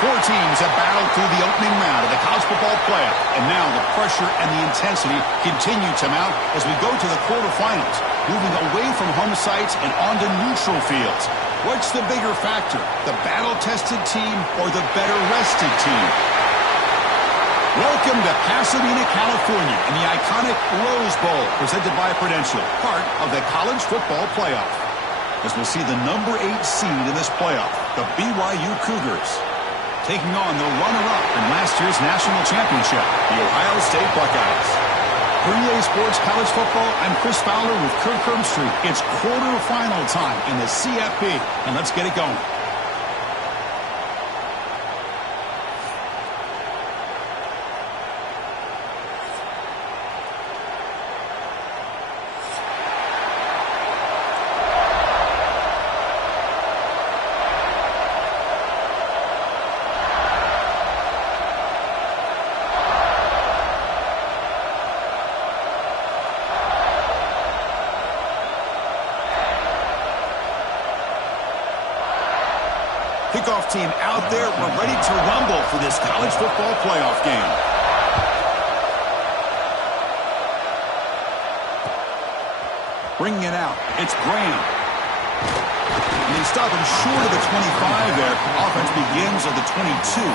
Four teams have battled through the opening round of the college football playoff, and now the pressure and the intensity continue to mount as we go to the quarterfinals, moving away from home sites and onto neutral fields. What's the bigger factor, the battle-tested team or the better-rested team? Welcome to Pasadena, California, in the iconic Rose Bowl, presented by Prudential, part of the college football playoff. As we'll see the number 8 seed in this playoff, the BYU Cougars, taking on the runner-up in last year's national championship, the Ohio State Buckeyes. For EA Sports College Football, I'm Chris Fowler with Kirk Herbstreit. It's quarterfinal time in the CFP, and let's get it going. Kickoff team out there. We're ready to rumble for this college football playoff game. Bringing it out. It's Graham. And they stop him short of the 25 there. Offense begins at the 22.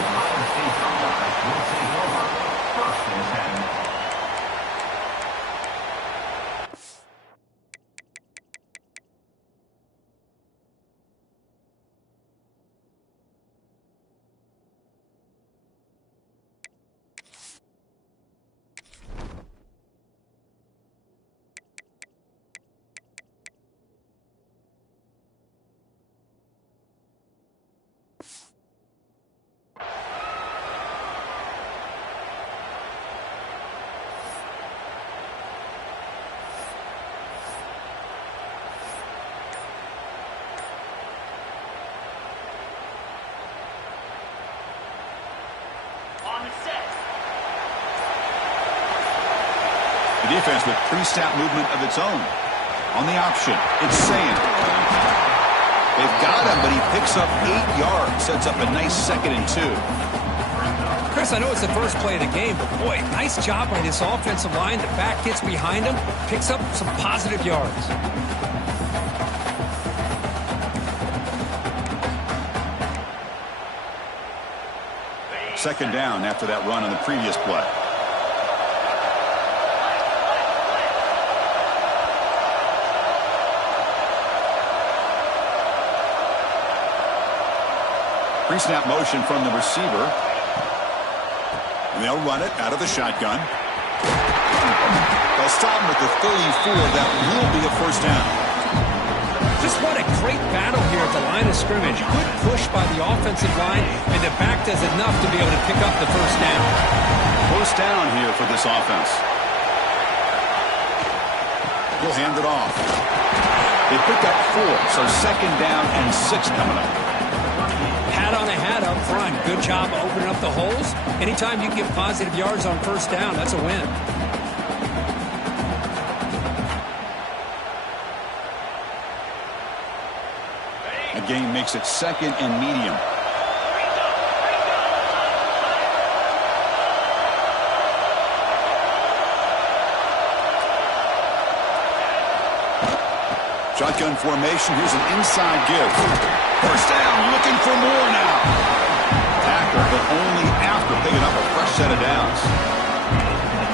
The defense with pre-snap movement of its own. On the option, it's Sand. They've got him, but he picks up 8 yards. Sets up a nice 2nd and 2. Chris, I know it's the first play of the game, but boy, nice job by this offensive line. The back gets behind him, picks up some positive yards. Second down after that run on the previous play. Pre-snap motion from the receiver. And they'll run it out of the shotgun. They'll stop him at the 34. That will be a first down. Just what a great battle here at the line of scrimmage. Good push by the offensive line, and the back does enough to be able to pick up the first down. First down here for this offense. He'll hand it off. They pick up 4, so second down and 6 coming up. Hat on a hat up front. Good job opening up the holes. Anytime you can get positive yards on first down, that's a win. The game makes it 2nd and medium. Shotgun formation. Here's an inside give. First down, looking for more now. Tackle, but only after picking up a fresh set of downs.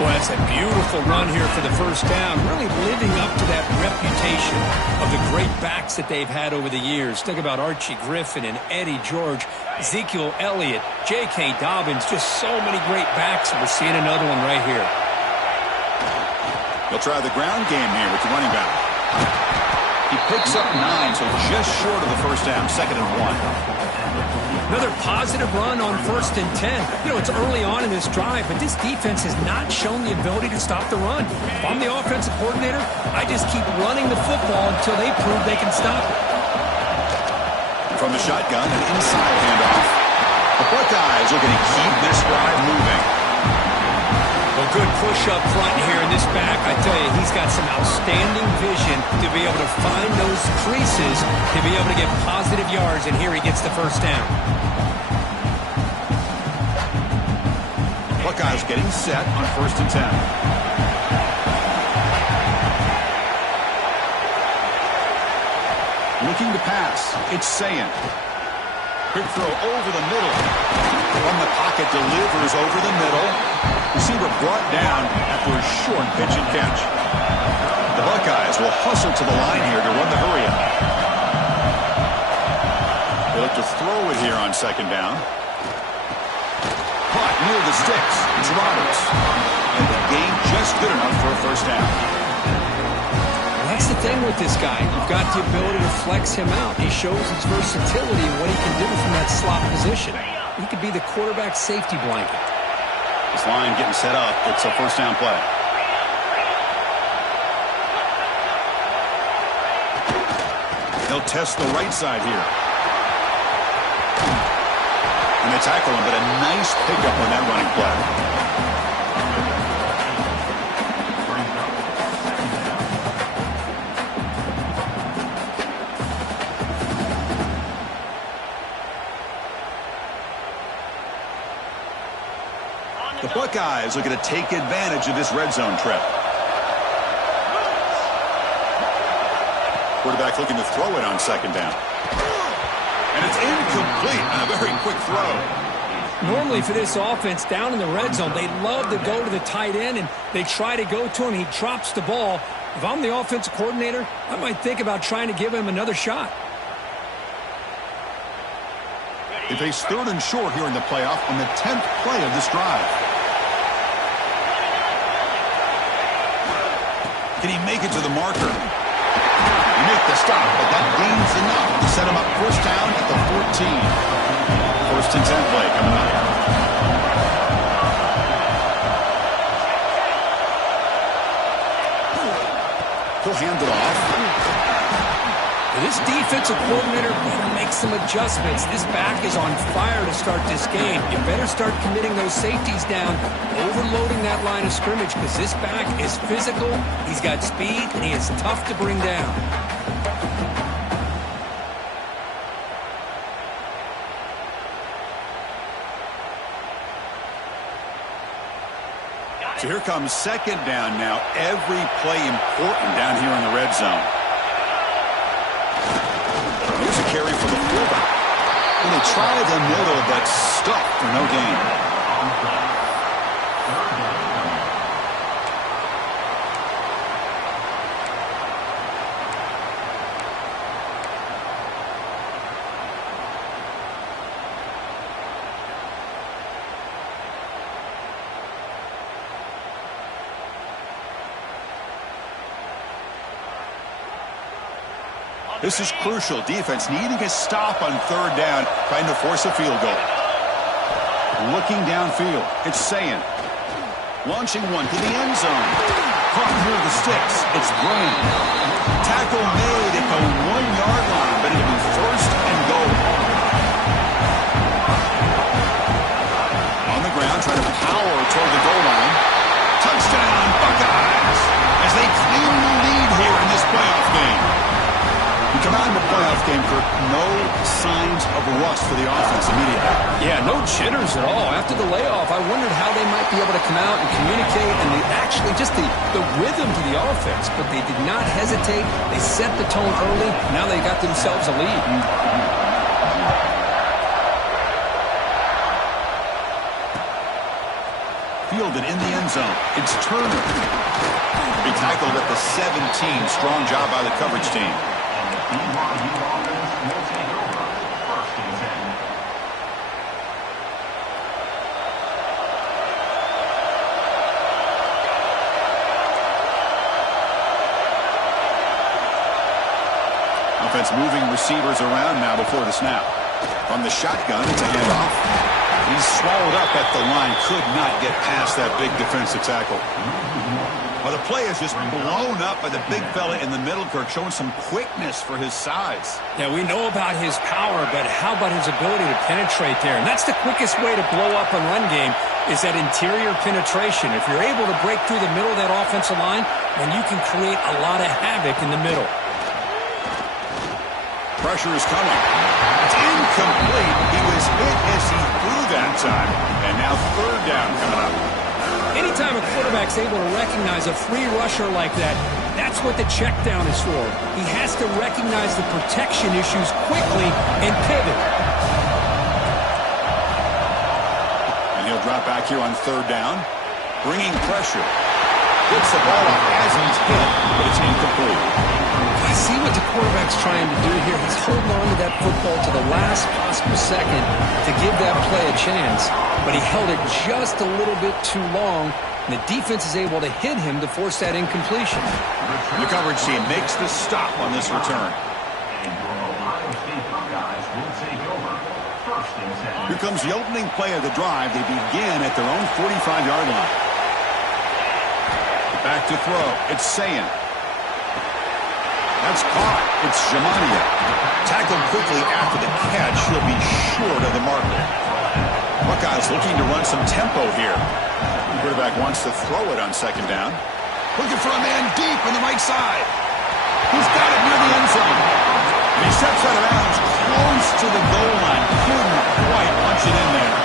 Boy, that's a beautiful run here for the first down. Really living up to that reputation of the great backs that they've had over the years. Think about Archie Griffin and Eddie George, Ezekiel Elliott, J.K. Dobbins. Just so many great backs, and we're seeing another one right here. They'll try the ground game here with the running back. He picks up 9, so just short of the first down, 2nd and 1. Another positive run on 1st and 10. You know, it's early on in this drive, but this defense has not shown the ability to stop the run. If I'm the offensive coordinator, I just keep running the football until they prove they can stop it. From the shotgun, an inside handoff. The Buckeyes are going to keep this drive moving. Well, good push up front here in this back. I tell you, he's got some outstanding vision to be able to find those creases, to be able to get positive yards, and here he gets the first down. Buckeyes getting set on 1st and 10. Looking to pass. It's Sayin. Quick throw over the middle. From the pocket, delivers over the middle. Receiver brought down after a short pitch and catch. The Buckeyes will hustle to the line here to run the hurry up. They look to throw it here on 2nd down. Caught near the sticks. It's Roberts. And the gain just good enough for a 1st down. That's the thing with this guy. You've got the ability to flex him out. He shows his versatility and what he can do from that slot position. He could be the quarterback safety blanket. This line getting set up. It's a 1st down play. They'll test the right side here. And they tackle him, but a nice pickup on that running play. The Buckeyes looking to take advantage of this red zone trip. Quarterback looking to throw it on 2nd down. And it's incomplete on a very quick throw. Normally for this offense down in the red zone, they love to go to the tight end and they try to go to him. He drops the ball. If I'm the offensive coordinator, I might think about trying to give him another shot. They face 3rd and short here in the playoff on the 10th play of this drive. Can he make it to the marker? Make the stop, but that gains enough to set him up 1st down at the 14. 1st and 10 play coming up. He'll hand it off. This defensive coordinator better make some adjustments. This back is on fire to start this game. You better start committing those safeties down, overloading that line of scrimmage, because this back is physical, he's got speed, and he is tough to bring down. So here comes 2nd down now. Every play important down here in the red zone. Here's a carry for the fullback. And they try the middle, but stuck for no gain. This is crucial. Defense needing a stop on 3rd down, trying to force a field goal. Looking downfield, it's Sayin. Launching one to the end zone. Caught near the sticks. It's Graham. Tackle made at the 1-yard line, but it'll be 1st and goal. On the ground, trying to power toward the goal line. Touchdown, Buckeyes, as they claim the lead here in this playoff game. We come out in the playoff game, Kirk, no signs of rust for the offense immediately. Yeah, no jitters at all. After the layoff, I wondered how they might be able to come out and communicate and actually just the rhythm to the offense. But they did not hesitate. They set the tone early. Now they got themselves a lead. Fielded in the end zone. It's Turner. He tackled at the 17. Strong job by the coverage team. Offense moving receivers around now before the snap. From the shotgun, it's a handoff. He's swallowed up at the line. Could not get past that big defensive tackle. Well, the play is just blown up by the big fella in the middle, Kirk, showing some quickness for his size. Yeah, we know about his power, but how about his ability to penetrate there? And that's the quickest way to blow up a run game is that interior penetration. If you're able to break through the middle of that offensive line, then you can create a lot of havoc in the middle. Pressure is coming. It's incomplete. He was hit as he threw that time. And now third down coming up. Anytime a quarterback's able to recognize a free rusher like that, that's what the check down is for. He has to recognize the protection issues quickly and pivot. And he'll drop back here on third down. Bringing pressure. Gets the ball up as he's hit, but it's incomplete. I see what the quarterback's trying to do here. He's holding on to that football to the last possible second to give that play a chance. But he held it just a little bit too long, and the defense is able to hit him to force that incompletion. The coverage team makes the stop on this return. Here comes the opening play of the drive. They begin at their own 45-yard line. Back to throw. It's Sayan. That's caught. It's Jamania. Tackled quickly after the catch. He'll be short of the marker. Buckeyes looking to run some tempo here. The quarterback wants to throw it on second down. Looking for a man deep on the right side. He's got it near the end zone. And he steps out of bounds close to the goal line. Couldn't quite punch it in there.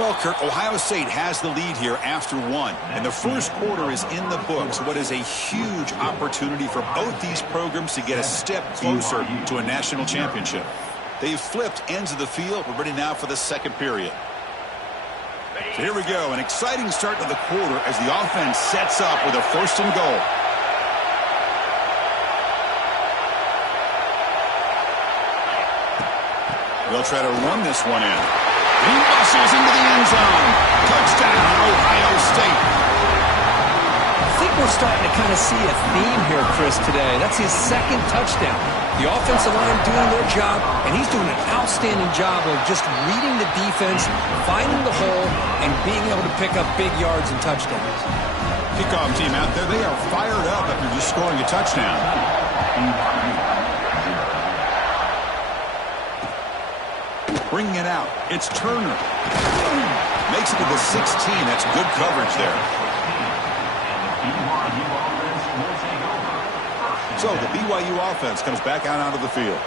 Well, Kirk, Ohio State has the lead here after one, and the first quarter is in the books. What is a huge opportunity for both these programs to get a step closer to a national championship. They've flipped ends of the field. We're ready now for the second period. So here we go, an exciting start to the quarter as the offense sets up with a first and goal. They'll try to run this one in. He muscles into the end zone. Touchdown, Ohio State. I think we're starting to kind of see a theme here, Chris, today. That's his second touchdown. The offensive line doing their job, and he's doing an outstanding job of just reading the defense, finding the hole, and being able to pick up big yards and touchdowns. Kickoff team out there, they are fired up after just scoring a touchdown. Bringing it out. It's Turner. Makes it to the 16. That's good coverage there. So the BYU offense comes back out onto the field.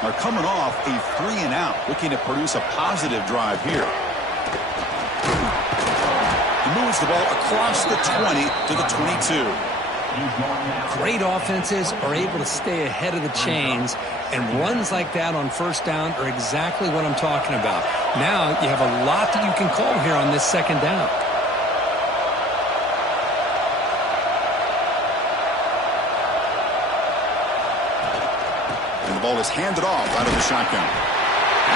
They're coming off a 3-and-out, looking to produce a positive drive here. He moves the ball across the 20 to the 22. Great offenses are able to stay ahead of the chains, and runs like that on first down are exactly what I'm talking about. Now you have a lot that you can call here on this second down. And the ball is handed off out of the shotgun.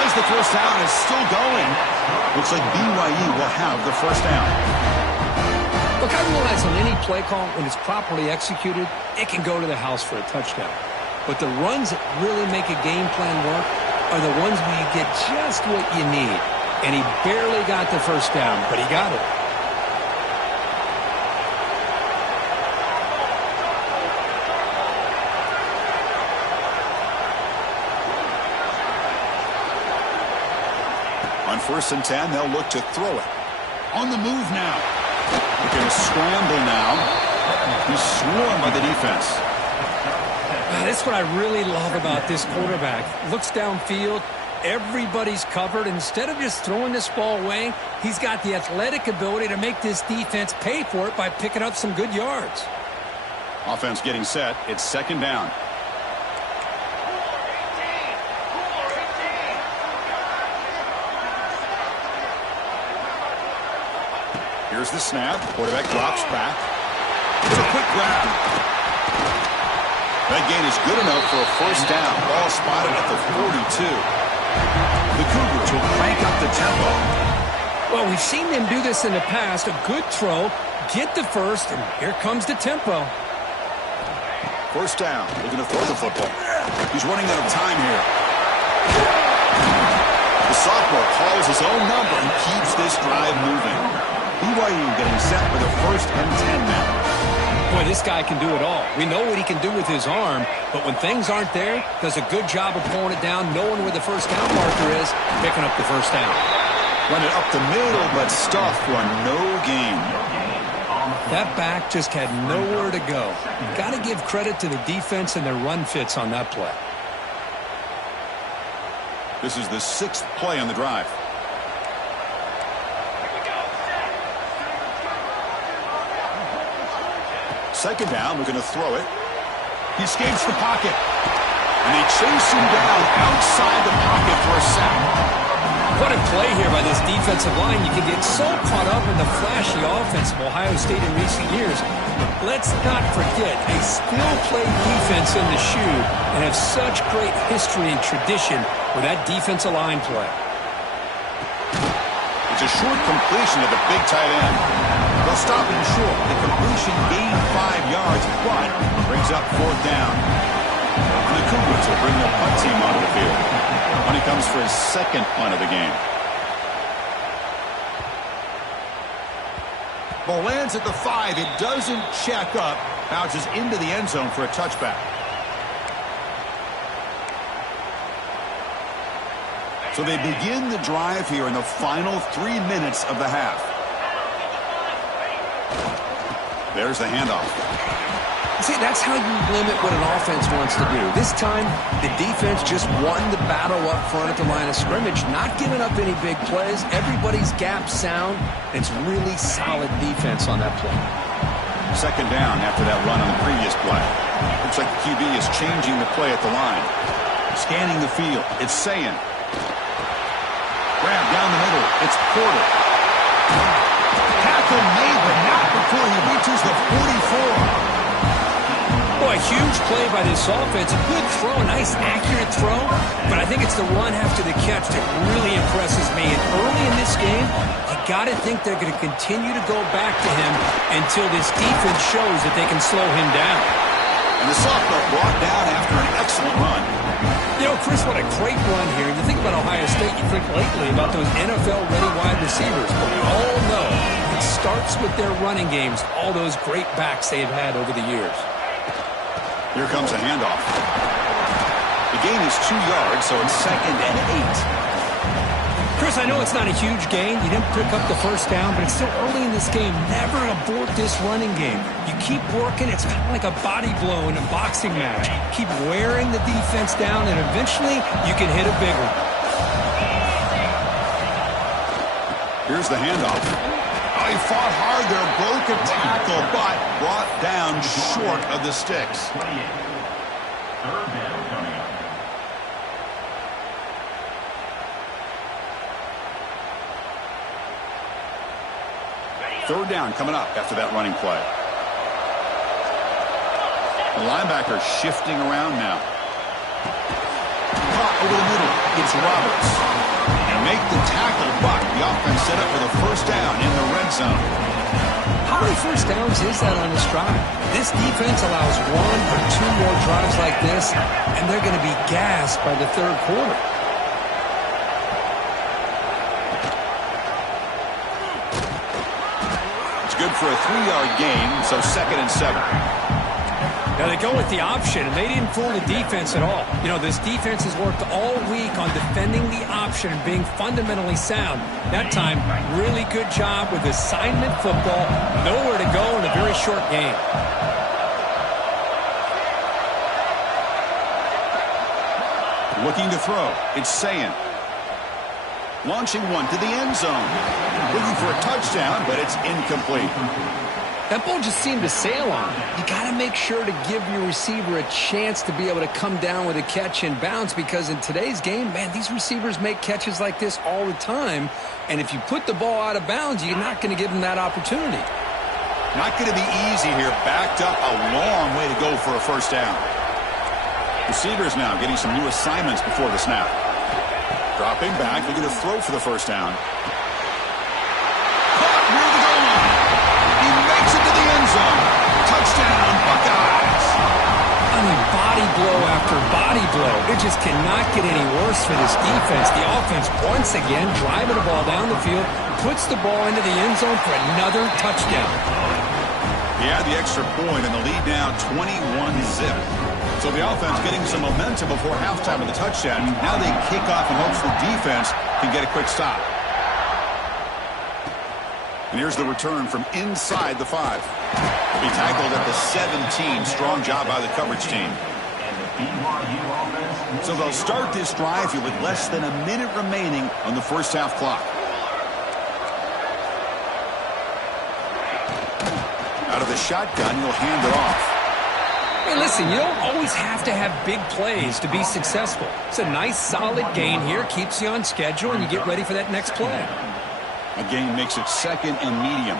As the first down is still going, looks like BYU will have the first down. Look, I realize on any play call, when it's properly executed, it can go to the house for a touchdown. But the runs that really make a game plan work are the ones where you get just what you need. And he barely got the first down, but he got it. On 1st and 10, they'll look to throw it. On the move now. They're going to scramble now. He's swarmed by the defense. That's what I really love about this quarterback. Looks downfield. Everybody's covered. Instead of just throwing this ball away, he's got the athletic ability to make this defense pay for it by picking up some good yards. Offense getting set. It's second down. Here's the snap. Quarterback drops back. It's a quick grab. That gain is good enough for a first down. Ball spotted at the 42. The Cougars will crank up the tempo. Well, we've seen them do this in the past. A good throw, get the first, and here comes the tempo. First down. Looking to throw the football. He's running out of time here. The sophomore calls his own number and keeps this drive moving. BYU getting set for the 1st and 10 now. Boy, this guy can do it all. We know what he can do with his arm, but when things aren't there, does a good job of pulling it down, knowing where the first down marker is, picking up the first down. Run it up the middle, but stuff for no gain. That back just had nowhere to go. You've got to give credit to the defense and their run fits on that play. This is the 6th play on the drive. Second down, we're going to throw it. He escapes the pocket. And they chase him down outside the pocket for a sack. What a play here by this defensive line. You can get so caught up in the flashy offense of Ohio State in recent years. Let's not forget, they still play defense in the shoe and have such great history and tradition with that defensive line play. It's a short completion to the big tight end. They'll stop him short. The completion gained 5 yards, but brings up 4th down. And the Cougars will bring the punt team onto the field when he comes for his 2nd punt of the game. Ball lands at the 5. It doesn't check up. Bounces into the end zone for a touchback. So they begin the drive here in the final 3 minutes of the half. There's the handoff. See, that's how you limit what an offense wants to do. This time, the defense just won the battle up front at the line of scrimmage, not giving up any big plays. Everybody's gap sound. It's really solid defense on that play. Second down after that run on the previous play. Looks like the QB is changing the play at the line. Scanning the field. It's Sayin. Grab down the middle. It's Porter. Tackle made, but not before he reaches the 44. Boy, huge play by this offense. A good throw, a nice accurate throw. But I think it's the run after the catch that really impresses me. And early in this game, you got to think they're going to continue to go back to him until this defense shows that they can slow him down. And the sophomore brought down after an excellent run. You know, Chris, what a great run here. You think about Ohio State, you think lately about those NFL-ready wide receivers. But we all know it starts with their running games, all those great backs they've had over the years. Here comes a handoff. The gain is 2 yards, so it's 2nd and 8. Chris, I know it's not a huge gain. You didn't pick up the first down, but it's still early in this game. Never abort this running game. You keep working. It's kind of like a body blow in a boxing match. Keep wearing the defense down, and eventually you can hit a big one. Here's the handoff. Oh, he fought hard there, broke a tackle, but brought down short of the sticks. Third down coming up after that running play. The linebacker shifting around now. Caught over the middle. It's Roberts. And make the tackle, but the offense set up for the first down in the red zone. How many first downs is that on this drive? This defense allows 1 or 2 more drives like this, and they're going to be gassed by the third quarter. It's good for a 3-yard gain, so 2nd and 7. Now they go with the option, and they didn't fool the defense at all. You know, this defense has worked all week on defending the option and being fundamentally sound. That time, really good job with assignment football. Nowhere to go in a very short game. Looking to throw. It's Sayin. Launching one to the end zone. Looking for a touchdown, but it's incomplete. That ball just seemed to sail on him. You got to make sure to give your receiver a chance to be able to come down with a catch and bounce, because in today's game, man, these receivers make catches like this all the time. And if you put the ball out of bounds, you're not going to give them that opportunity. Not going to be easy here. Backed up a long way to go for a first down. Receivers now getting some new assignments before the snap. Dropping back. They're going to throw for the first down. Caught near the goal line. He makes it to the end zone. Touchdown, Buckeyes. I mean, body blow after after body blow. It just cannot get any worse for this defense. The offense, once again, driving the ball down the field, puts the ball into the end zone for another touchdown. Yeah, the extra point, and the lead now 21-zip. So the offense getting some momentum before halftime of the touchdown. Now they kick off in hopes the defense can get a quick stop. And here's the return from inside the 5. He tackled at the 17. Strong job by the coverage team. So they'll start this drive here with less than a minute remaining on the first half clock. Out of the shotgun, he'll hand it off. Hey, listen, you don't always have to have big plays to be successful. It's a nice, solid gain here. Keeps you on schedule, and you get ready for that next play. A gain makes it second and medium.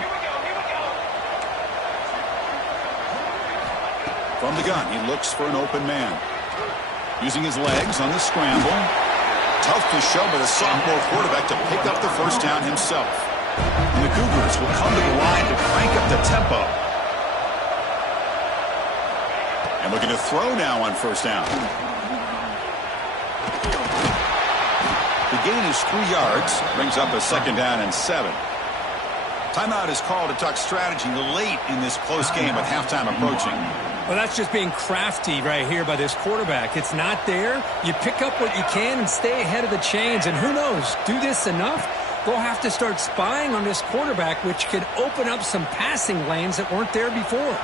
From the gun, he looks for an open man. Using his legs on the scramble. Tough to show by the sophomore quarterback to pick up the first down himself. And the Cougars will come to the line to crank up the tempo. And looking to throw now on first down. The gain is 3 yards. Brings up a second down and 7. Timeout is called to talk strategy late in this close game with halftime approaching. Well, that's just being crafty right here by this quarterback. It's not there. You pick up what you can and stay ahead of the chains. And who knows, do this enough, they'll have to start spying on this quarterback, which could open up some passing lanes that weren't there before.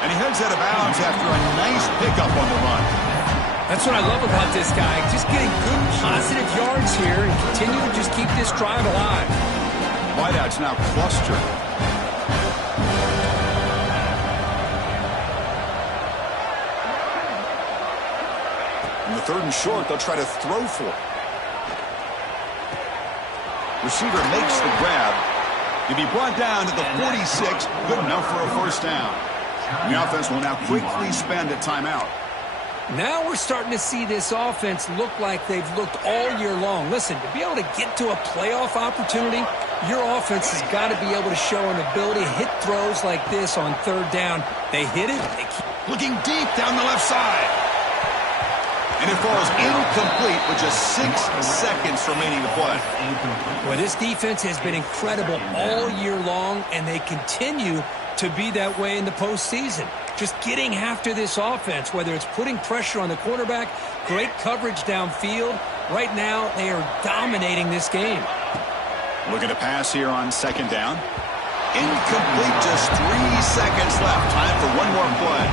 And he heads out of bounds after a nice pickup on the run. That's what I love about this guy. Just getting good positive yards here and continue to just keep this drive alive. Wideouts now clustered. In the third and short, they'll try to throw for it. Receiver makes the grab. To be brought down to the 46, good enough for a first down. And the offense will now quickly spend a timeout. Now we're starting to see this offense look like they've looked all year long. Listen, to be able to get to a playoff opportunity, your offense has got to be able to show an ability to hit throws like this on third down. They hit it. They keep looking deep down the left side. And it falls incomplete with just 6 seconds remaining to play. Well, this defense has been incredible all year long, and they continue to be that way in the postseason. Just getting after this offense, whether it's putting pressure on the quarterback, great coverage downfield. Right now, they are dominating this game. Looking to pass here on second down. Incomplete, just 3 seconds left. Time for one more play.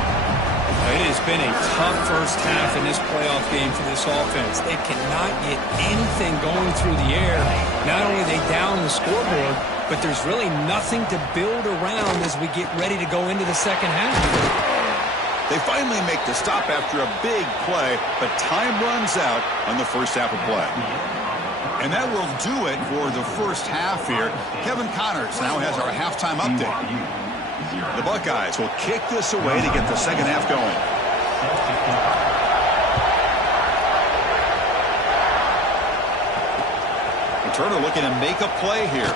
It has been a tough first half in this playoff game for this offense. They cannot get anything going through the air. Not only are they down the scoreboard, but there's really nothing to build around as we get ready to go into the second half. They finally make the stop after a big play, but time runs out on the first half of play. And that will do it for the first half here. Kevin Connors now has our halftime update. The Buckeyes will kick this away to get the second half going. Turner looking to make a play here.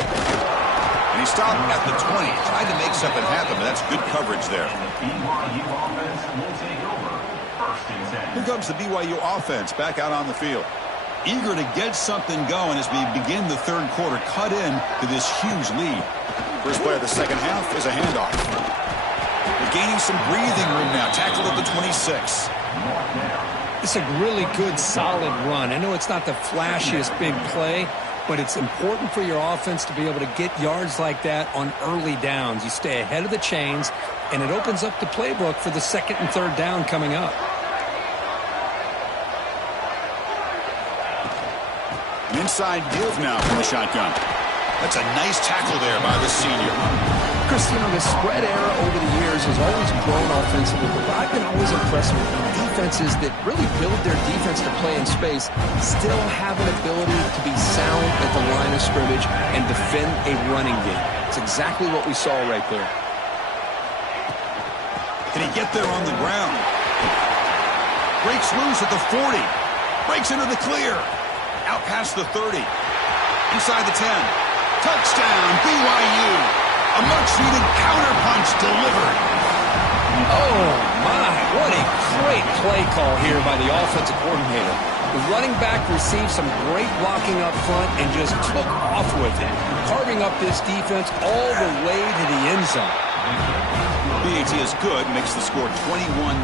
And he stopped at the 20. Tried to make something happen, but that's good coverage there. Here comes the BYU offense back out on the field. Eager to get something going as we begin the third quarter. Cut in to this huge lead. First play of the second half is a handoff. They're gaining some breathing room now. Tackled at the 26. It's a really good, solid run. I know it's not the flashiest big play, but it's important for your offense to be able to get yards like that on early downs. You stay ahead of the chains, and it opens up the playbook for the second and third down coming up. An inside give now from the shotgun. That's a nice tackle there by the senior. Chris, you know, the spread era over the years has always grown offensively, but I've been always impressed with defenses that really build their defense to play in space, still have an ability to be sound at the line of scrimmage and defend a running game. It's exactly what we saw right there. Can he get there on the ground? Breaks loose at the 40. Breaks into the clear. Out past the 30. Inside the 10. Touchdown, BYU. A much-needed counterpunch delivered. Oh, my. What a great play call here by the offensive coordinator. The running back received some great blocking up front and just took off with it, carving up this defense all the way to the end zone. BAT is good, makes the score 21-7.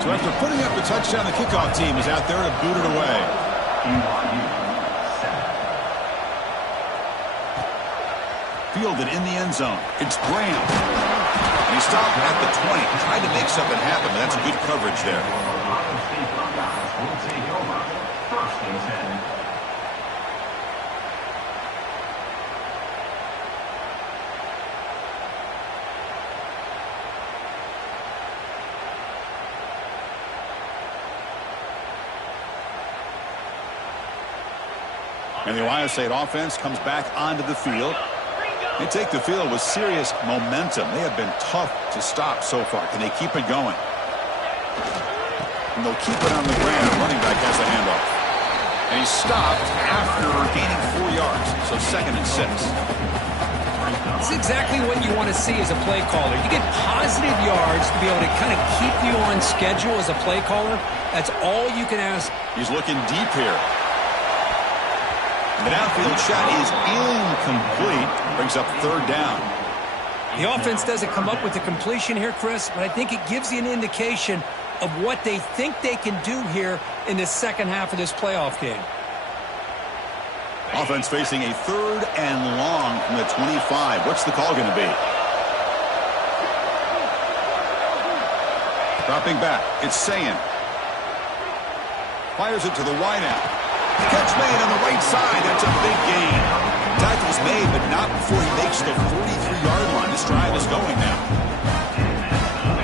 So after putting up the touchdown, the kickoff team is out there to boot it away. Fielded in the end zone. It's Graham. And he stopped at the 20. Tried to make something happen, but that's good coverage there. And the Ohio State offense comes back onto the field. They take the field with serious momentum. They have been tough to stop so far. Can they keep it going? And they'll keep it on the ground. Running back has the handoff. And he stopped after gaining 4 yards. So 2nd and 6. It's exactly what you want to see as a play caller. You get positive yards to be able to kind of keep you on schedule as a play caller. That's all you can ask. He's looking deep here. The downfield shot is incomplete. Brings up 3rd down. The offense doesn't come up with the completion here, Chris, but I think it gives you an indication of what they think they can do here in the second half of this playoff game. Offense facing a 3rd and long from the 25. What's the call going to be? Dropping back. It's Sayin. Fires it to the wideout. Catch made on the right side. That's a big gain. Tackle's made, but not before he makes the 43-yard line. This drive is going now.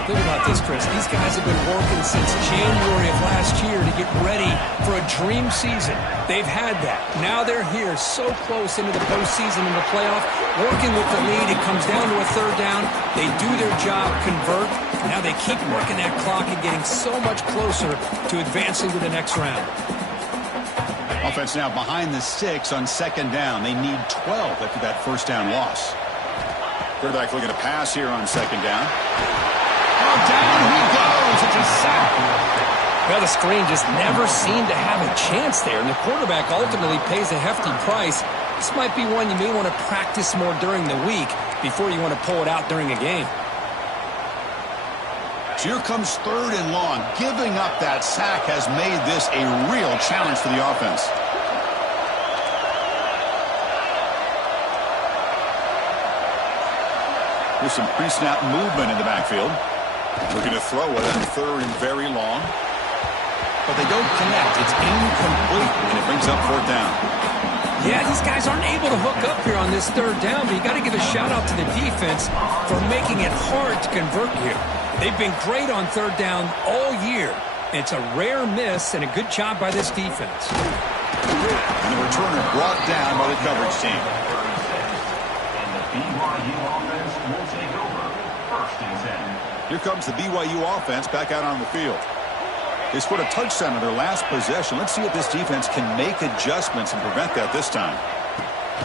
Think about this, Chris. These guys have been working since January of last year to get ready for a dream season. They've had that. Now they're here so close into the postseason and the playoff, working with the lead. It comes down to a 3rd down. They do their job, convert. Now they keep working that clock and getting so much closer to advancing to the next round. Offense now behind the 6 on 2nd down. They need 12 after that 1st down loss. Quarterback looking to pass here on 2nd down. Oh, down he goes. It's a sack. Well, the screen just never seemed to have a chance there, and the quarterback ultimately pays a hefty price. This might be one you may want to practice more during the week before you want to pull it out during a game. So here comes 3rd and long. Giving up that sack has made this a real challenge for the offense. There's some pre-snap movement in the backfield. Looking to throw it on 3rd and very long. But they don't connect. It's incomplete, and it brings up 4th down. Yeah, these guys aren't able to hook up here on this 3rd down, but you got to give a shout-out to the defense for making it hard to convert here. They've been great on 3rd down all year. It's a rare miss and a good job by this defense. And the returner brought down by the coverage team. And the BYU offense will take over 1st and 10. Here comes the BYU offense back out on the field. They scored a touchdown in their last possession. Let's see if this defense can make adjustments and prevent that this time.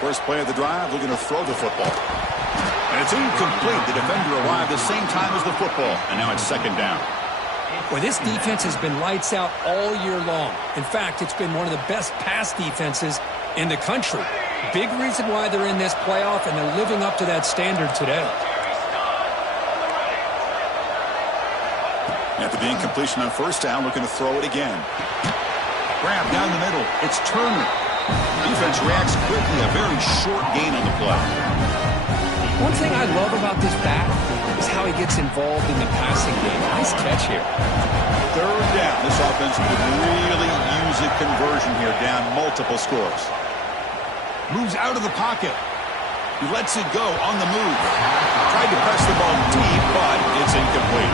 First play of the drive, looking to throw the football. And it's incomplete. The defender arrived the same time as the football. And now it's 2nd down. Well, this defense has been lights out all year long. In fact, it's been one of the best pass defenses in the country. Big reason why they're in this playoff, and they're living up to that standard today. After the incompletion on 1st down, looking to throw it again. Grab down the middle. It's Turner. Defense reacts quickly. A very short gain on the play. One thing I love about this back is how he gets involved in the passing game. Nice catch here. 3rd down. This offense could really use a conversion here, down multiple scores. Moves out of the pocket. He lets it go on the move. Tried to press the ball deep, but it's incomplete.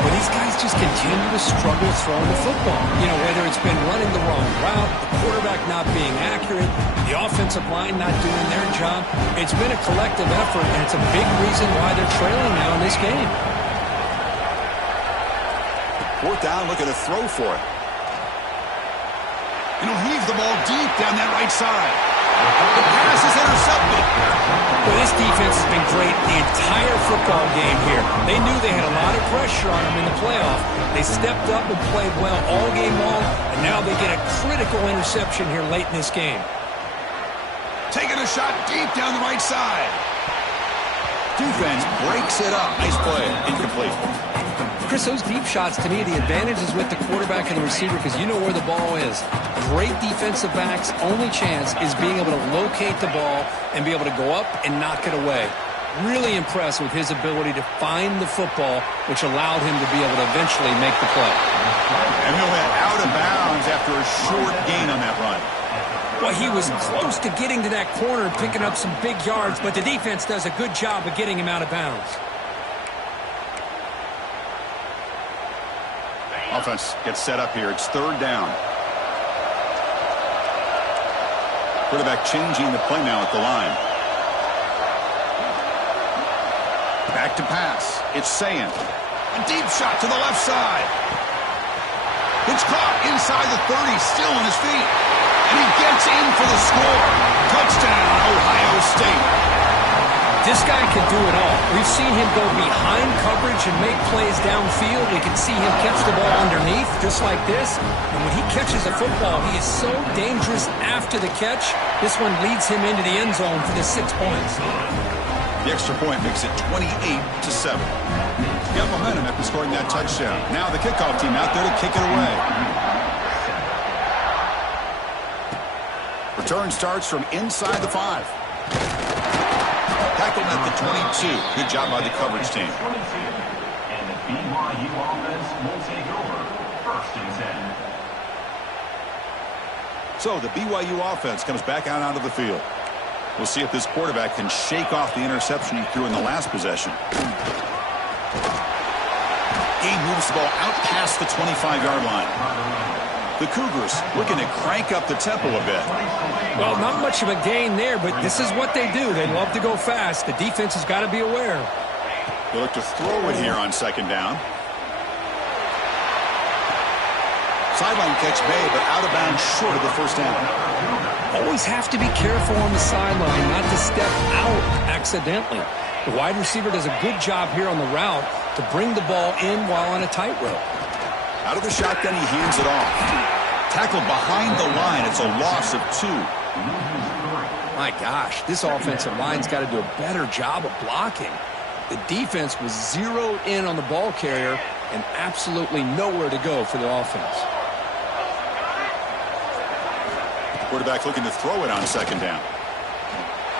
Well, these guys just continue to struggle throwing the football. You know, whether it's been running the wrong route, the quarterback not being accurate, the offensive line not doing their job. It's been a collective effort, and it's a big reason why they're trailing now in this game. 4th down, looking to throw for it. And he'll heave the ball deep down that right side. The pass is intercepted. Well, this defense has been great the entire football game here. They knew they had a lot of pressure on them in the playoff. They stepped up and played well all game long, and now they get a critical interception here late in this game. Taking a shot deep down the right side. Defense breaks it up. Nice play. Incomplete. Chris, those deep shots, to me, the advantage is with the quarterback and the receiver because you know where the ball is. Great defensive backs' only chance is being able to locate the ball and be able to go up and knock it away. Really impressed with his ability to find the football, which allowed him to be able to eventually make the play. And he'll head out of bounds after a short gain on that run. Well, he was close to getting to that corner and picking up some big yards, but the defense does a good job of getting him out of bounds. Offense gets set up here. It's third down. Quarterback changing the play now at the line. Back to pass. It's Sand. A deep shot to the left side. It's caught inside the 30, still on his feet. And he gets in for the score. Touchdown, Ohio State. This guy can do it all. We've seen him go behind coverage and make plays downfield. We can see him catch the ball underneath, just like this. And when he catches a football, he is so dangerous after the catch. This one leads him into the end zone for the 6 points. The extra point makes it 28-7. Got momentum after scoring that touchdown. Now the kickoff team out there to kick it away. Return starts from inside the 5. Tackled at the 22. Good job by the coverage team. And the BYU offense will take over. First and 10. So the BYU offense comes back out onto the field. We'll see if this quarterback can shake off the interception he threw in the last possession. He moves the ball out past the 25-yard line. The Cougars looking to crank up the tempo a bit. Well, not much of a gain there, but this is what they do. They love to go fast. The defense has got to be aware. They look to throw it here on second down. Sideline catch made, but out of bounds short of the first down. Always have to be careful on the sideline not to step out accidentally. The wide receiver does a good job here on the route to bring the ball in while on a tightrope. Out of the shotgun, he hands it off. Tackled behind the line. It's a loss of 2. My gosh, this offensive line's got to do a better job of blocking. The defense was zeroed in on the ball carrier and absolutely nowhere to go for the offense. Quarterback looking to throw it on second down.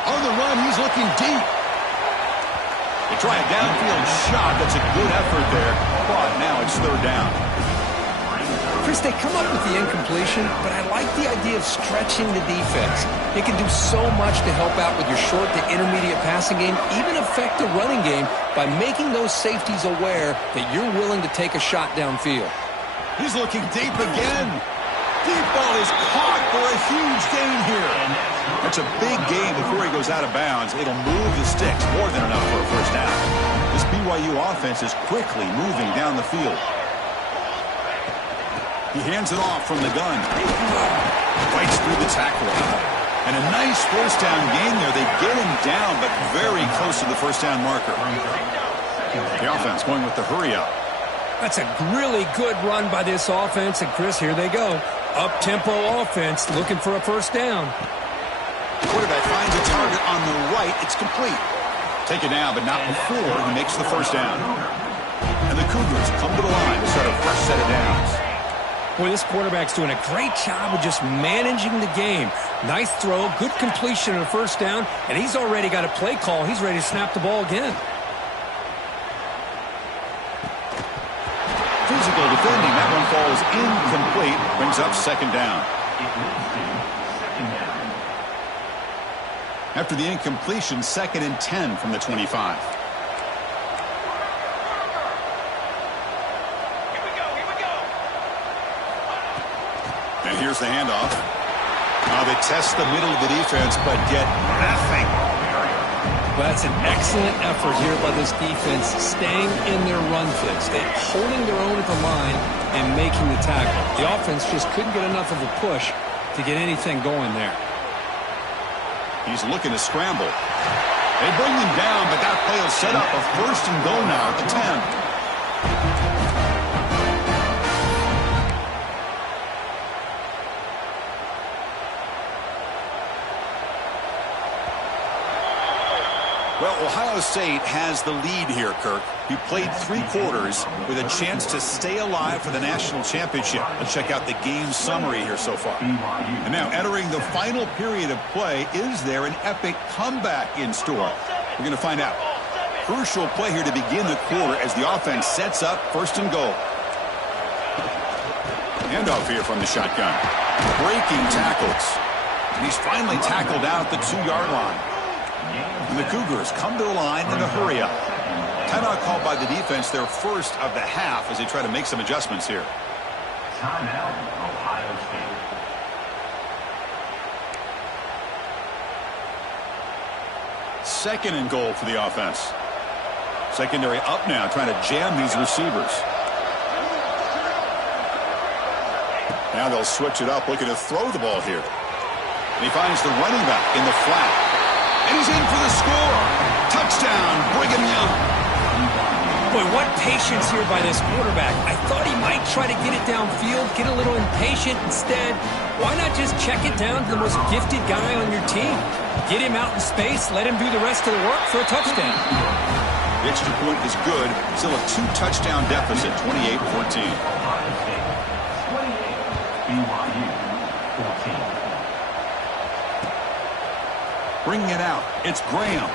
On the run, he's looking deep. They try a downfield shot. That's a good effort there, but now it's third down. Chris, they come up with the incompletion, but I like the idea of stretching the defense. It can do so much to help out with your short to intermediate passing game, even affect the running game by making those safeties aware that you're willing to take a shot downfield. He's looking deep again. Deep ball is caught for a huge gain here. That's a big gain before he goes out of bounds. It'll move the sticks more than enough for a first down. This BYU offense is quickly moving down the field. He hands it off from the gun. Fights through the tackler. And a nice first down gain there. They get him down, but very close to the first down marker. The offense going with the hurry up. That's a really good run by this offense. And, Chris, here they go. Up-tempo offense looking for a first down. Quarterback finds a target on the right. It's complete. Take it now, but not before he makes the first down. And the Cougars come to the line to start a fresh set of downs. Boy, this quarterback's doing a great job of just managing the game. Nice throw, good completion of the first down, and he's already got a play call. He's ready to snap the ball again. Physical defending. That one falls incomplete. Brings up second down. After the incompletion, 2nd and 10 from the 25. And here's the handoff. Now they test the middle of the defense, but get nothing. Well, that's an excellent effort here by this defense, staying in their run fits. They're holding their own at the line and making the tackle. The offense just couldn't get enough of a push to get anything going there. He's looking to scramble. They bring him down, but that play will set up a first and goal now at the 10. Well, Ohio State has the lead here, Kirk. He played 3 quarters with a chance to stay alive for the national championship. Let's check out the game summary here so far. And now entering the final period of play, is there an epic comeback in store? We're going to find out. Crucial play here to begin the quarter as the offense sets up first and goal. Handoff here from the shotgun. Breaking tackles. And he's finally tackled out at the 2-yard line. And the Cougars come to the line in a hurry-up. Timeout called by the defense, their first of the half, as they try to make some adjustments here. Timeout, Ohio State. Second and goal for the offense. Secondary up now, trying to jam these receivers. Now they'll switch it up, looking to throw the ball here. And he finds the running back in the flat. And he's in for the score. Touchdown, Brigham Young. Boy, what patience here by this quarterback. I thought he might try to get it downfield, get a little impatient. Instead, why not just check it down to the most gifted guy on your team? Get him out in space, let him do the rest of the work for a touchdown. The extra point is good. Still a 2-touchdown deficit, 28-14. Ohio State, 28. BYU, 14. Bringing it out. It's Graham.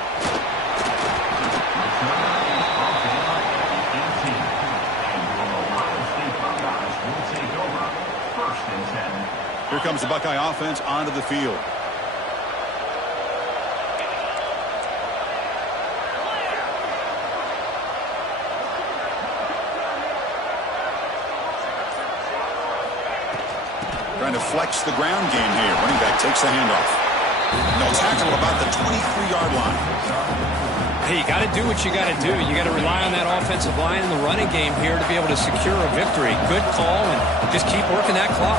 Here comes the Buckeye offense onto the field. Trying to flex the ground game here. Running back takes the handoff. They'll tackle about the 23-yard line. Hey, you got to do what you got to do. You got to rely on that offensive line in the running game here to be able to secure a victory. Good call, and just keep working that clock.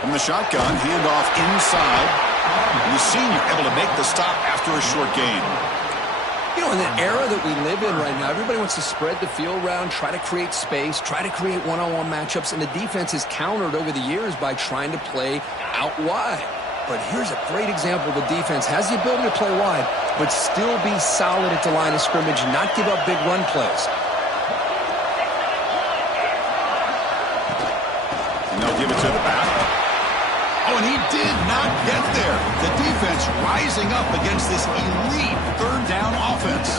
From the shotgun, handoff inside. And the senior able to make the stop after a short gain. You know, in the era that we live in right now, everybody wants to spread the field around, try to create space, try to create one-on-one matchups, and the defense has countered over the years by trying to play out wide. But here's a great example. The defense has the ability to play wide, but still be solid at the line of scrimmage, not give up big run plays. And they'll give it to the back. Oh, and he did not get there. The defense rising up against this elite third-down offense.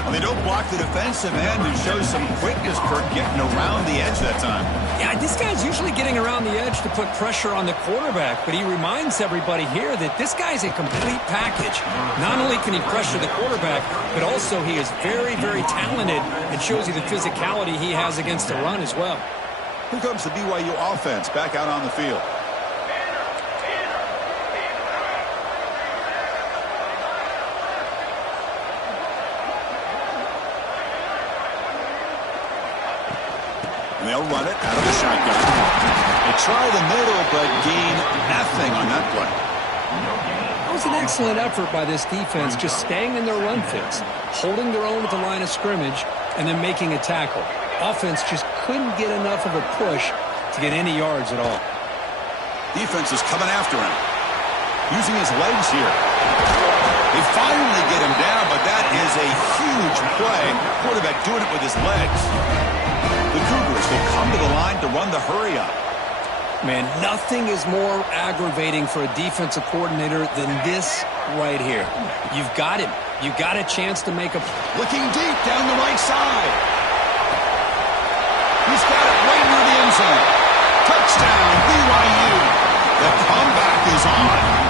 Well, they don't block the defensive end and show some quickness, Kirk, getting around the edge that time. Yeah, this guy's usually getting around the edge to put pressure on the quarterback, but he reminds everybody here that this guy's a complete package. Not only can he pressure the quarterback, but also he is very, very talented and shows you the physicality he has against the run as well. Here comes the BYU offense back out on the field. And they'll run it out of the shotgun. They try the middle, but gain nothing on that play. That was an excellent effort by this defense, just staying in their run fits, holding their own at the line of scrimmage, and then making a tackle. Offense just couldn't get enough of a push to get any yards at all. Defense is coming after him. Using his legs here. They finally get him down, but that is a huge play. Quarterback doing it with his legs. The Cougars will come to the line to run the hurry-up. Man, nothing is more aggravating for a defensive coordinator than this right here. You've got him. You've got a chance to make a... Looking deep down the right side. He's got it right near the end zone. Touchdown, BYU. The comeback is on.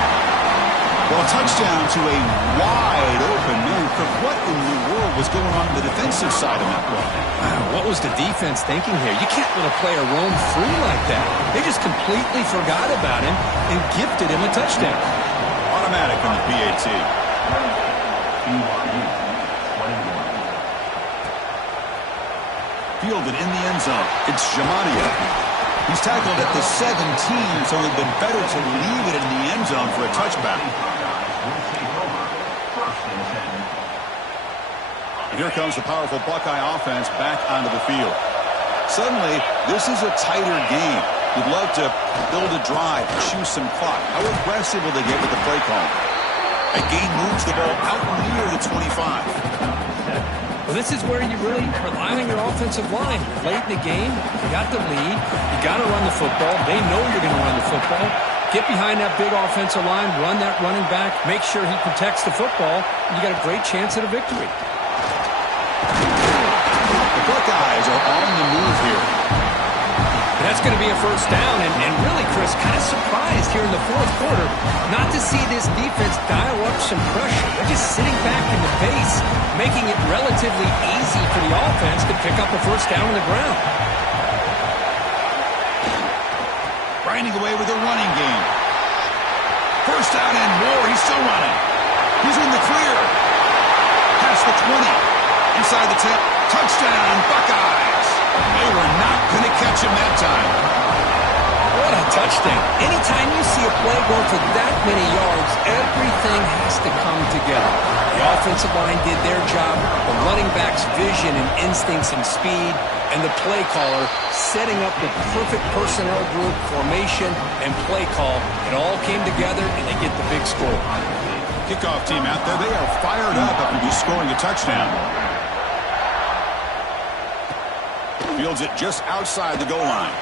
Well, touchdown to a wide open man. What in the world was going on the defensive side of that play? Wow, what was the defense thinking here? You can't let a player roam free like that. They just completely forgot about him and gifted him a touchdown. Automatic on the PAT. fielded in the end zone. It's Jamadia. He's tackled at the 17, so it would have been better to leave it in the end zone for a touchback. And here comes the powerful Buckeye offense back onto the field. Suddenly, this is a tighter game. You'd love to build a drive, choose some clock. How aggressive will they get with the play call? A gain moves the ball out near the 25. Well, this is where you really rely on your offensive line. Late in the game, you got the lead. You got to run the football. They know you're going to run the football. Get behind that big offensive line, run that running back, make sure he protects the football, and you got a great chance at a victory. The Buckeyes are on the move here. That's going to be a first down, and really, Chris, kind of surprised here in the fourth quarter not to see this defense dial up some pressure. They're just sitting back in the base, making it relatively easy for the offense to pick up a first down on the ground. Grinding away with a running game. First down and more. He's still running. He's in the clear. Past the 20. Inside the 10. Touchdown, Buckeyes. They were not going to catch him that time. What a touchdown. Anytime you see a play go for that many yards, everything has to come together. The offensive line did their job, the running back's vision and instincts and speed, and the play caller setting up the perfect personnel group, formation, and play call. It all came together, and they get the big score. Kickoff team out there, they are fired up after just scoring a touchdown. Fields it just outside the goal line.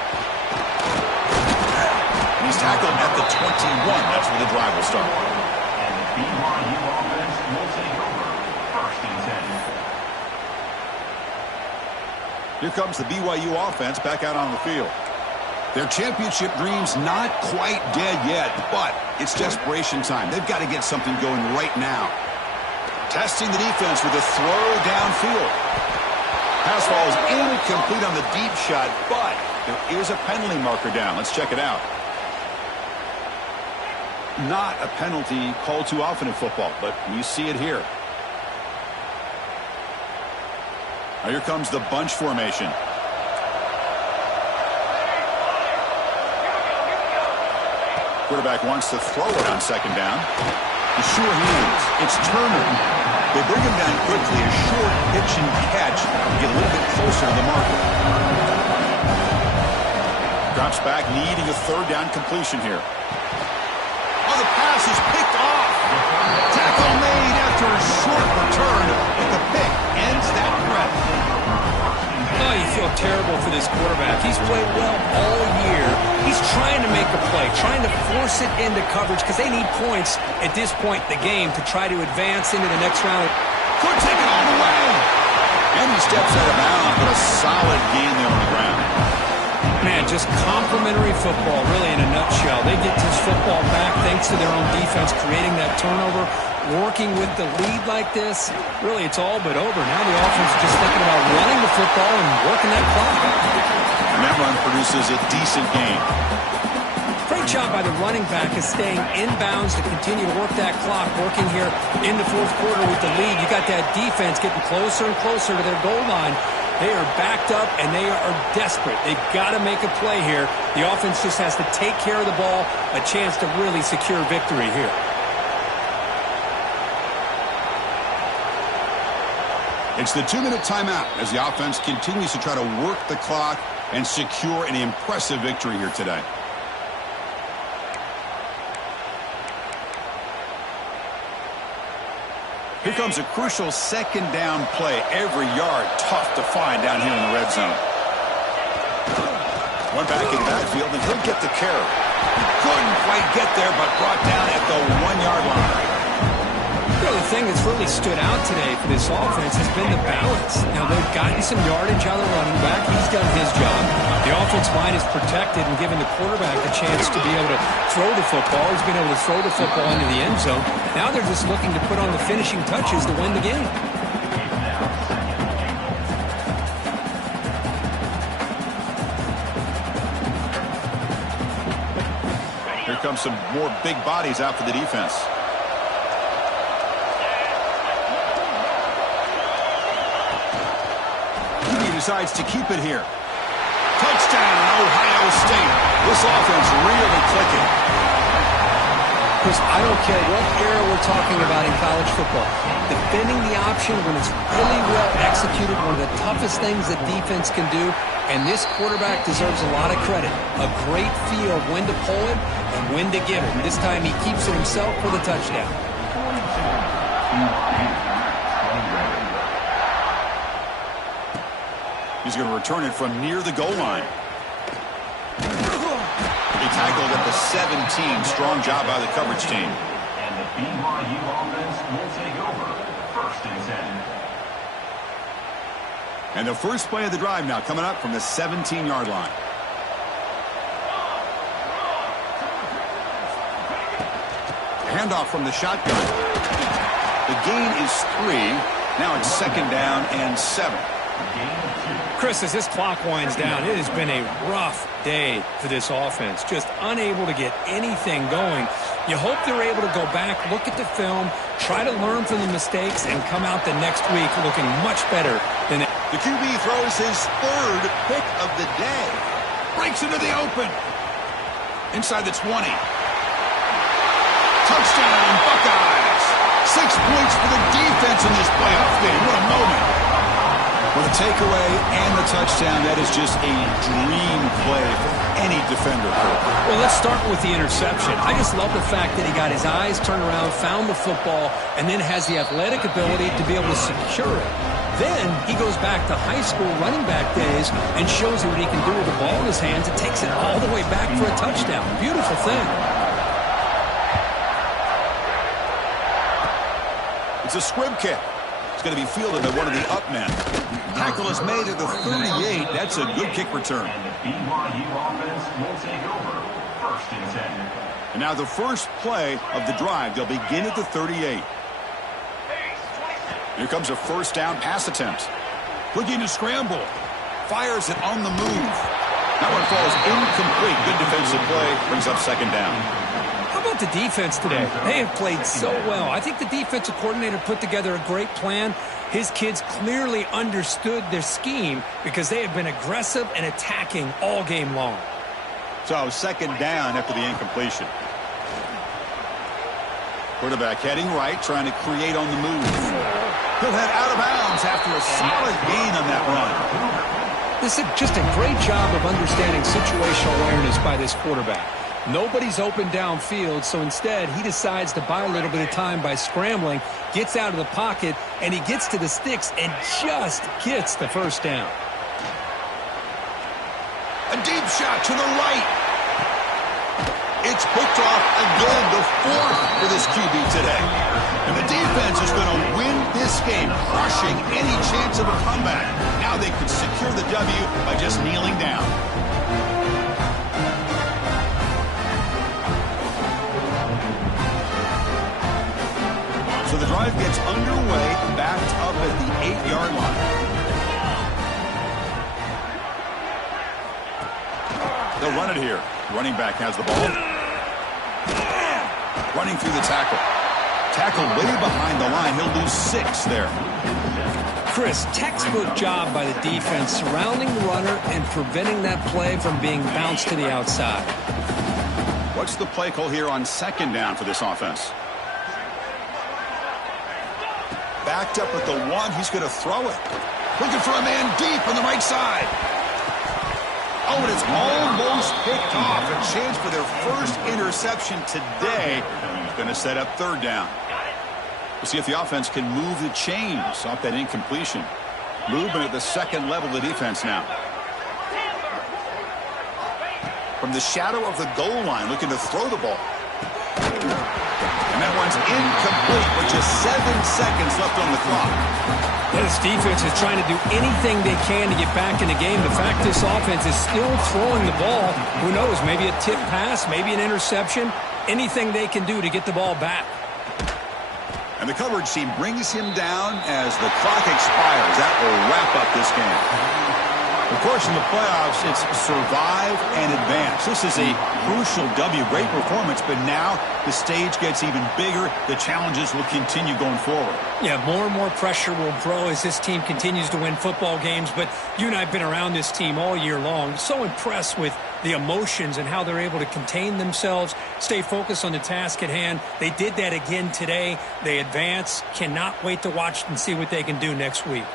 And he's tackled at the 21. That's where the drive will start. And the BYU offense will take over. First and 10. Here comes the BYU offense back out on the field. Their championship dreams not quite dead yet, but it's desperation time. They've got to get something going right now. Testing the defense with a throw downfield. Pass ball is incomplete on the deep shot, but there is a penalty marker down. Let's check it out. Not a penalty called too often in football, but you see it here. Now here comes the bunch formation. Quarterback wants to throw it on second down. The sure hands. It's Turner. They bring him down quickly. A short pitch and catch to get a little bit closer to the marker. Drops back, needing a third down completion here. Oh, the pass is picked off. Tackle made after a short return, but the pick ends that threat. Oh, you feel terrible for this quarterback. He's played well all year. He's trying to make a play, trying to force it into coverage because they need points at this point in the game to try to advance into the next round. Could take it all the way. And he steps out of bounds, but a solid gain there on the ground. Man, just complimentary football, really, in a nutshell. They get this football back thanks to their own defense, creating that turnover, working with the lead like this. Really, it's all but over. Now the offense is just thinking about running the football and working that clock. And that run produces a decent gain. Great job by the running back of staying inbounds to continue to work that clock, working here in the fourth quarter with the lead. You got that defense getting closer and closer to their goal line. They are backed up, and they are desperate. They've got to make a play here. The offense just has to take care of the ball, a chance to really secure victory here. It's the 2-minute timeout as the offense continues to try to work the clock and secure an impressive victory here today. Here comes a crucial second down play. Every yard tough to find down here in the red zone. One back in the backfield, and he'll get the carry. He couldn't quite get there, but brought down at the 1-yard line. You know, the thing that's really stood out today for this offense has been the balance. Now, they've gotten some yardage out of the running back. He's done his job. The offensive line is protected and giving the quarterback a chance to be able to throw the football. He's been able to throw the football into the end zone. Now they're just looking to put on the finishing touches to win the game. Here comes some more big bodies out for the defense. decides to keep it here. Touchdown, Ohio State. This offense really clicking. Chris, I don't care what era we're talking about in college football. Defending the option when it's really well executed, one of the toughest things that defense can do, and this quarterback deserves a lot of credit. A great feel of when to pull it and when to give it. This time he keeps it himself for the touchdown. He's going to return it from near the goal line. He tackled at the 17. Strong job by the coverage team. And the BYU offense will take over. 1st and 10. And the first play of the drive now coming up from the 17-yard line. Handoff from the shotgun. The gain is 3. Now it's 2nd down and 7. Chris, as this clock winds down, it has been a rough day for this offense. Just unable to get anything going. You hope they're able to go back, look at the film, try to learn from the mistakes, and come out the next week looking much better than... The QB throws his 3rd pick of the day. Breaks into the open. Inside the 20. Touchdown, Buckeyes. 6 points for the defense in this playoff game. What a moment. With a takeaway and the touchdown, that is just a dream play for any defender. Well, let's start with the interception. I just love the fact that he got his eyes turned around, found the football, and then has the athletic ability to be able to secure it. Then he goes back to high school running back days and shows you what he can do with the ball in his hands and takes it all the way back for a touchdown. Beautiful thing. It's a squib kick. It's going to be fielded by one of the up men. Tackle is made at the 38. That's a good kick return. And the BYU offense will take over. 1st and 10. And now the first play of the drive. They'll begin at the 38. Here comes a 1st down pass attempt. Looking to scramble. Fires it on the move. That one falls incomplete. Good defensive play. Brings up 2nd down. How about the defense today? They have played so well. I think the defensive coordinator put together a great plan. His kids clearly understood their scheme because they have been aggressive and attacking all game long. So 2nd down after the incompletion. Quarterback heading right, trying to create on the move. He'll head out of bounds after a solid gain on that run. This is just a great job of understanding situational awareness by this quarterback. Nobody's open downfield, so instead he decides to buy a little bit of time by scrambling, gets out of the pocket, and he gets to the sticks and just gets the 1st down. A deep shot to the right. It's picked off again, the 4th for this QB today. And the defense is going to win this game, crushing any chance of a comeback. Now they can secure the W by just kneeling down. So the drive gets underway, backed up at the 8-yard line. They'll run it here. Running back has the ball. Running through the tackle. Tackle way behind the line. He'll lose 6 there. Chris, textbook job by the defense surrounding the runner and preventing that play from being bounced to the outside. What's the play call here on 2nd down for this offense? Backed up at the 1. He's going to throw it. Looking for a man deep on the right side. Oh, and it's almost picked off. A chance for their first interception today. Going to set up 3rd down. We'll see if the offense can move the chains off that incompletion. Movement at the 2nd level of the defense now. From the shadow of the goal line, looking to throw the ball. And that one's incomplete with just 7 seconds left on the clock. This defense is trying to do anything they can to get back in the game. The fact this offense is still throwing the ball, who knows, maybe a tip pass, maybe an interception, anything they can do to get the ball back. And the coverage team brings him down as the clock expires. That will wrap up this game. Of course, in the playoffs, it's survive and advance. This is a crucial W. Great performance, but now the stage gets even bigger. The challenges will continue going forward. Yeah, more and more pressure will grow as this team continues to win football games, but you and I have been around this team all year long. So impressed with the emotions and how they're able to contain themselves, stay focused on the task at hand. They did that again today. They advance. Cannot wait to watch and see what they can do next week.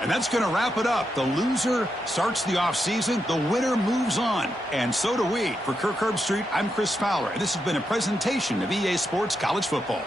And that's going to wrap it up. The loser starts the offseason. The winner moves on. And so do we. For Kirk Herbstreit, I'm Chris Fowler. And this has been a presentation of EA Sports College Football.